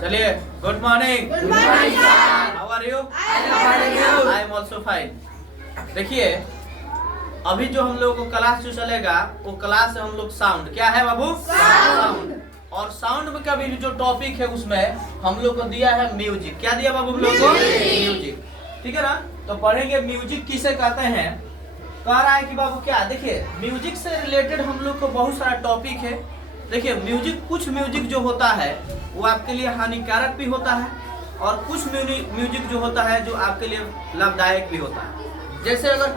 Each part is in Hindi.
चलिए, good morning. Good morning sir. How are you? I am also fine. देखिए, अभी जो हम लोग को क्लास जो चलेगा वो क्लास है हम लोग साउंड। क्या है बाबू? साउंड। और साउंड में का भी जो टॉपिक है उसमें हम लोग को दिया है म्यूजिक। क्या दिया बाबू हम लोग को? म्यूजिक। ठीक है ना? तो पढ़ेंगे म्यूजिक किसे कहते हैं। कह रहा है कि बाबू क्या, देखिए म्यूजिक से रिलेटेड हम लोग को बहुत सारा टॉपिक है। देखिए म्यूजिक, कुछ म्यूजिक जो होता है वो आपके लिए हानिकारक भी होता है और कुछ म्यूजिक जो होता है जो आपके लिए लाभदायक भी होता है। जैसे अगर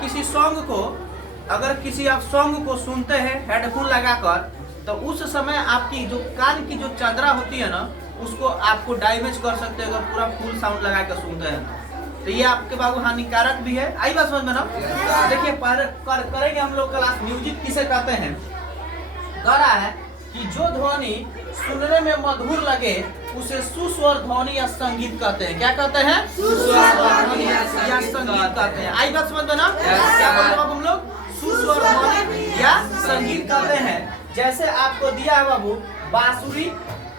किसी आप सॉन्ग को सुनते हैं हेडफोन लगाकर, तो उस समय आपकी जो कान की जो चादरा होती है ना उसको आपको डैमेज कर सकते हैं अगर पूरा फुल साउंड लगा कर सुनते हैं तो ये आपके बाबू हानिकारक भी है। आई बात समझ में ना? देखिए करेंगे हम लोग क्लास म्यूजिक किसे कहते हैं। कह रहा है कि जो ध्वनि सुनने में मधुर लगे उसे सुस्वर ध्वनि या संगीत कहते हैं। क्या कहते हैं? सुस्वर ध्वनि या संगीत कहते हैं। आई बात समझ में ना? क्या बोलते हैं हम लोग? सुस्वर ध्वनि या संगीत कहते हैं। जैसे आपको दिया है बाबू बांसुरी,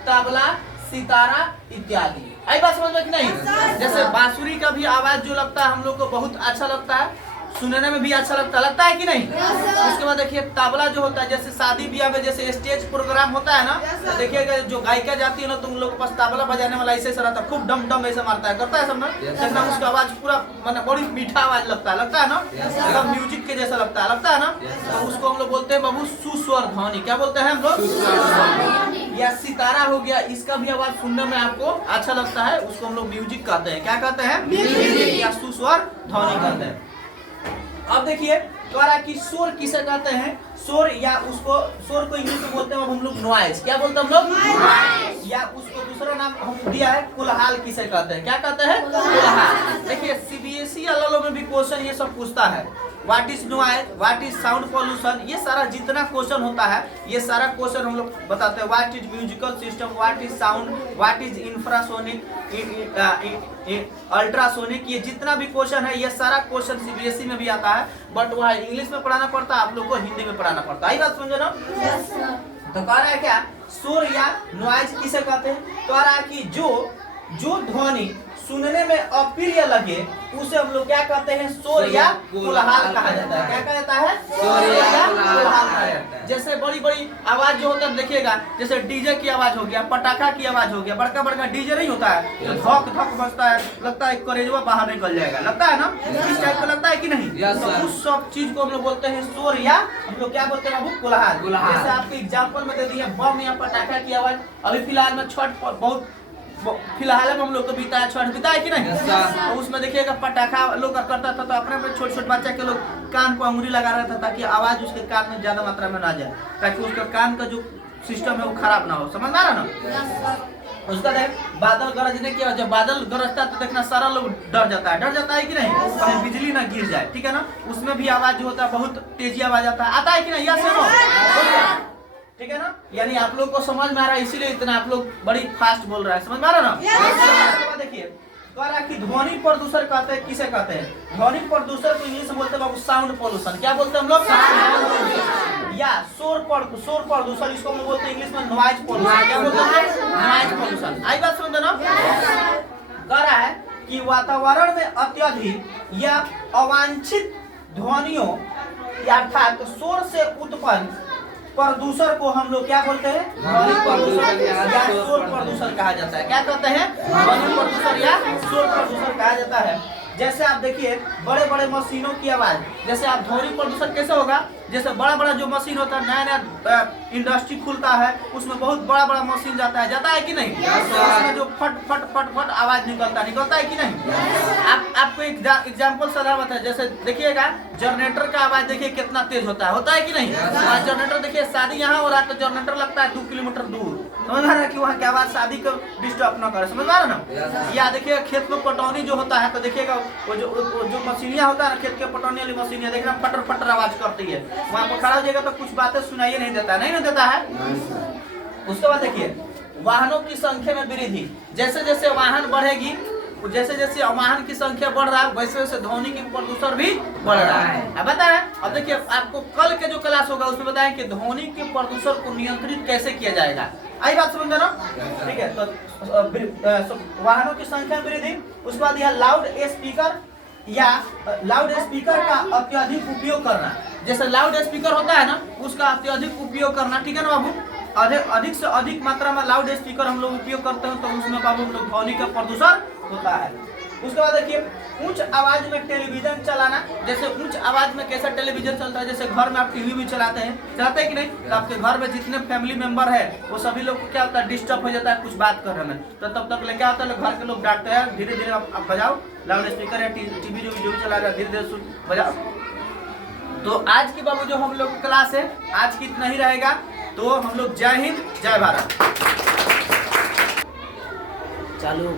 तबला, सितारा इत्यादि। आई बात समझ में कि नहीं? जैसे बांसुरी का भी आवाज जो लगता है हम लोग को बहुत अच्छा लगता है, सुनने में भी अच्छा लगता है कि नहीं? उसके बाद देखिए तबला जो होता है, जैसे शादी ब्याह में जैसे स्टेज प्रोग्राम होता है ना, तो देखिएगा जो गायिका जाती है ना तो उन लोग के पास तबला बजाने वाला ऐसे रहता है, खूब डम डम ऐसे मारता है, करता है सब ना, देखना उसका आवाज पूरा मतलब बड़ी मीठा आवाज लगता है ना, एकदम म्यूजिक के जैसा लगता है ना। तो उसको हम लोग बोलते हैं बाबू सुस्वर ध्वनि। क्या बोलते हैं हम लोग? या सितारा हो गया, इसका भी आवाज सुनने में आपको अच्छा लगता है, उसको हम लोग म्यूजिक कहते हैं। क्या कहते हैं? म्यूजिक या सुस्वर ध्वनि कहते हैं। अब देखिए कह रहा है कि शोर किसे कहते हैं। शोर या उसको शोर को इंग्लिश में बोलते हैं हम लोग नॉइज। क्या बोलते हैं हम लोग? नॉइज। या उसको दूसरा नाम हम दिया है कोलाहल किसे कहते हैं। क्या कहते हैं? कोलाहल। देखिए सीबीएसई वालों में भी क्वेश्चन ये सब पूछता है, what is noise, what is sound pollution, ये सारा जितना क्वेश्चन होता है ये सारा क्वेश्चन हम लोग बताते हैं। What is musical system, what is sound, what is infrasonic, ultrasonic, ये जितना भी क्वेश्चन है ये सारा क्वेश्चन सीबीएसई में भी आता है, बट वह इंग्लिश में पढ़ाना पड़ता है, आप लोग को हिंदी में पढ़ाना पड़ता है। बात समझो ना? तो कह रहा है क्या शोर या नॉइज किसे कहते हैं। कह रहा है कि जो ध्वनि सुनने में अप्रिय लगे उसे हम लोग क्या कहते हैं? शोर या कोलाहल कहा जाता है। क्या कहा जाता है? शोर या कोलाहल कहा जाता है। जैसे बड़ी बड़ी आवाज जो होता है देखिएगा, जैसे डीजे की आवाज हो गया, पटाखा की आवाज हो गया, बड़का बड़का डीजे नहीं होता है तो धक धक बजता है, लगता है करेजवा बाहर निकल जाएगा, लगता है ना? इस टाइप का लगता है कि नहीं? तो उस सब चीज को हम लोग बोलते हैं शोर या हम लोग क्या बोलते हैं? कोलाहल। जैसे आपके एग्जाम्पल में दे दिए बम या पटाखा की आवाज। अभी फिलहाल में छठ बहुत फिलहाल में हम लोग को बीता है, छठ बीता है कि नहीं? तो उसमें देखिएगा पटाखा लोग करता था तो अपने छोटे छोटे बच्चा के लोग कान को अंगुली लगा रहा था ताकि आवाज उसके कान में ज्यादा मात्रा में ना जाए, ताकि उसका कान का जो सिस्टम है वो खराब ना हो। समझ में आ रहा ना? उसका देख बादल गरजने की वजह, जब बादल गरजता है तो देखना सारा लोग डर जाता है कि नहीं? कहीं बिजली ना गिर जाए, ठीक है ना? उसमें भी आवाज जो होता है बहुत तेजी आवाज आता है कि नहीं? या सुनो, ठीक है ना? यानी आप लोग को समझ में आ रहा है, इसीलिए इतना आप लोग बड़ी फास्ट बोल रहा है। समझ में आ रहा है ना? देखिए कह रहा है कि ध्वनि प्रदूषण कहते हैं किसे कहते हैं। ध्वनि प्रदूषण को इंग्लिश में बोलते हैं साउंड पॉल्यूशन। क्या बोलते हैं हम लोग? या शोर प्रदूषण, इसको हम बोलते हैं इंग्लिश में नॉइज पॉल्यूशन। क्या बोलते हैं? Noise pollution. आई बात समझ ना? कह रहा है कि वातावरण में अत्यधिक या अवांछित ध्वनियों अर्थात शोर से उत्पन्न प्रदूषण को हम लोग क्या बोलते हैं? ध्वनि प्रदूषण या शोर प्रदूषण कहा जाता है। क्या कहते हैं? ध्वनि प्रदूषण या शोर प्रदूषण कहा जाता है। जैसे आप देखिए बड़े बड़े मशीनों की आवाज, जैसे आप ध्वनि प्रदूषण कैसे होगा? जैसे बड़ा बड़ा जो मशीन होता है, नया नया इंडस्ट्री खुलता है, उसमें बहुत बड़ा बड़ा मशीन जाता है कि नहीं? उसमें जो फट फट फट फट आवाज निकलता है कि नहीं? आपको एक एग्जाम्पल सदा बता है, जैसे देखिएगा जनरेटर का आवाज देखिए कितना तेज होता है कि नहीं? जनरेटर देखिए शादी यहाँ हो रहा है तो जनरेटर लगता है 2 किलोमीटर दूर। समझ आ रहा है कि वहाँ की आवाज शादी को डिस्टर्ब ना करे। समझ आ रहा ना? या देखिए खेत में पटौनी जो होता है तो देखिएगा वो जो मशीनिया होता है ना, खेत के पटौनी वाली मशीनिया देखना फटर फटर आवाज करती है, वहाँ पर खड़ा हो जाएगा तो कुछ बातें सुनाई नहीं देता है। उसके बाद देखिए वाहनों की संख्या में वृद्धि, जैसे जैसे वाहन बढ़ेगी, जैसे जैसे वाहन की संख्या बढ़ रहा है वैसे वैसे ध्वनि की प्रदूषण भी बढ़ रहा है। अब बताएं, अब देखिए आपको कल के जो क्लास होगा उसमें बताएं कि ध्वनि के प्रदूषण को नियंत्रित कैसे किया जाएगा। आई बात समझ ना? ठीक है, तो वाहनों की संख्या में वृद्धि, उसके बाद यह लाउड स्पीकर या लाउड स्पीकर का अत्यधिक उपयोग करना, जैसे लाउड स्पीकर होता है ना, उसका अत्यधिक उपयोग करना, ठीक है ना बाबू? अधिक से अधिक मात्रा में लाउड स्पीकर हम लोग उपयोग करते हैं तो उसमें बाबू हम लोग ध्वनि का प्रदूषण होता है। उसके बाद देखिए उच्च आवाज में टेलीविजन चलाना, जैसे उच्च आवाज में कैसा टेलीविजन चलता है, जैसे घर में आप टीवी भी चलाते हैं कि नहीं, तो आपके घर में जितने फैमिली मेंबर है वो सभी लोग को क्या होता है, डिस्टर्ब हो जाता है कुछ बात करने में, तो तब तक क्या होता है, घर के लोग डांटते हैं, धीरे धीरे आप बजाओ लाउड स्पीकर या टीवी जो भी चला रहा है धीरे धीरे बजाओ। तो आज की बाबू जो हम लोग क्लास है आज की इतना ही रहेगा, तो हम लोग जय हिंद जय भारत चालू।